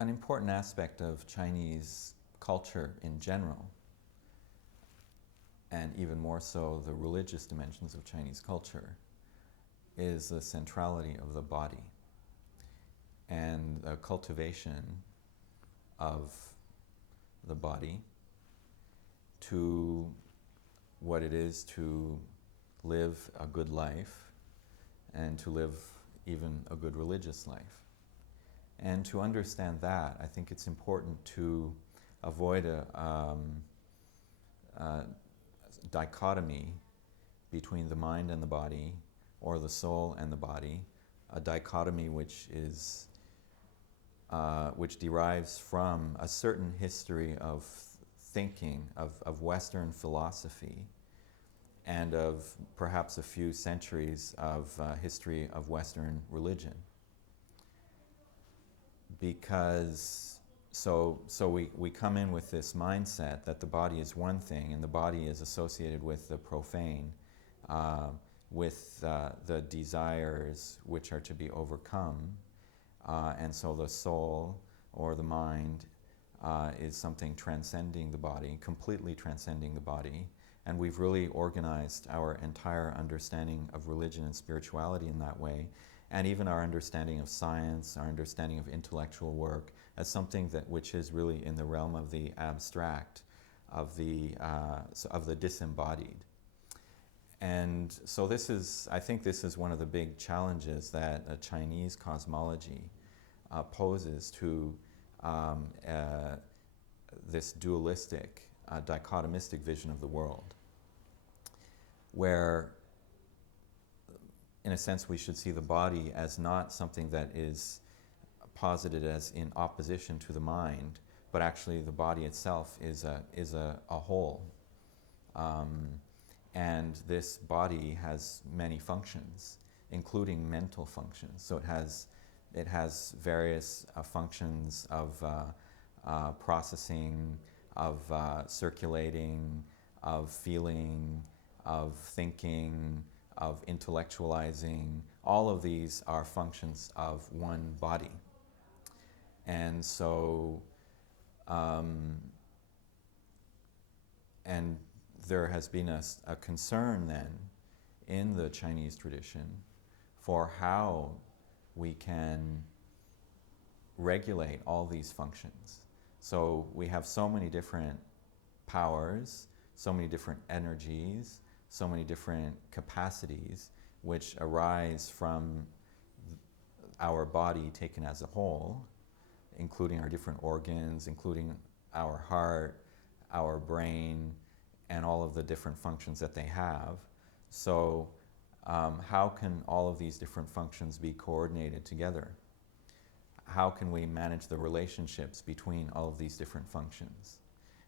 An important aspect of Chinese culture in general, and even more so the religious dimensions of Chinese culture, is the centrality of the body and the cultivation of the body to what it is to live a good life and to live even a good religious life. And to understand that, I think it's important to avoid a dichotomy between the mind and the body, or the soul and the body, a dichotomy which derives from a certain history of thinking, of Western philosophy, and of perhaps a few centuries of history of Western religion. Because we come in with this mindset that the body is one thing, and the body is associated with the profane, with the desires which are to be overcome, and so the soul or the mind is something transcending the body, completely transcending the body. And we've really organized our entire understanding of religion and spirituality in that way, and even our understanding of science, our understanding of intellectual work, as something which is really in the realm of the abstract, of the disembodied. And so I think this is one of the big challenges that a Chinese cosmology poses to this dualistic, dichotomistic vision of the world, where, in a sense, we should see the body as not something that is posited as in opposition to the mind, but actually the body itself is a whole. And this body has many functions, including mental functions. So it has various functions of processing, of circulating, of feeling, of thinking, of intellectualizing. All of these are functions of one body. And so, and there has been a concern then in the Chinese tradition for how we can regulate all these functions. So we have so many different powers, so many different energies, so many different capacities which arise from our body taken as a whole, including our different organs, including our heart, our brain, and all of the different functions that they have. So how can all of these different functions be coordinated together? How can we manage the relationships between all of these different functions?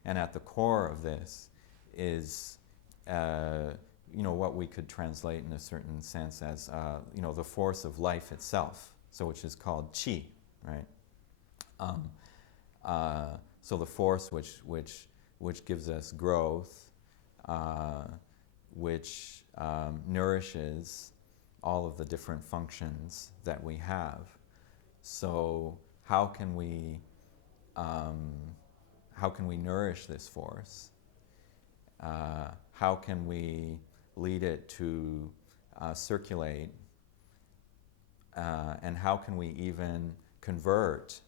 And at the core of this is what we could translate in a certain sense as the force of life itself, so which is called qi, right? So the force which gives us growth, which nourishes all of the different functions that we have. So how can we nourish this force? How can we lead it to circulate? And how can we even convert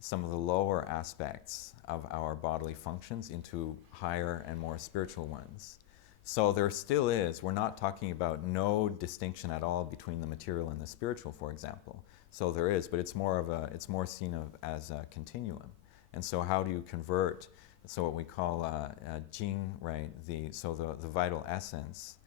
some of the lower aspects of our bodily functions into higher and more spiritual ones? So there still is, we're not talking about no distinction at all between the material and the spiritual, for example. So there is, but it's more seen as a continuum. And so how do you convert, so what we call jing, right, the vital essence,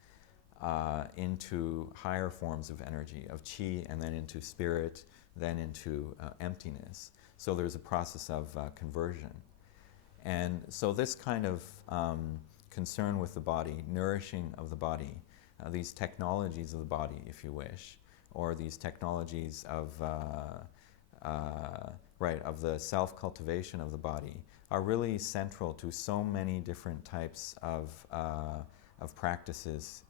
into higher forms of energy, of qi, and then into spirit, then into emptiness. So there's a process of conversion. And so this kind of concern with the body, nourishing of the body, these technologies of the body, if you wish, or these technologies of the self-cultivation of the body, are really central to so many different types of practices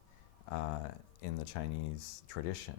in the Chinese tradition.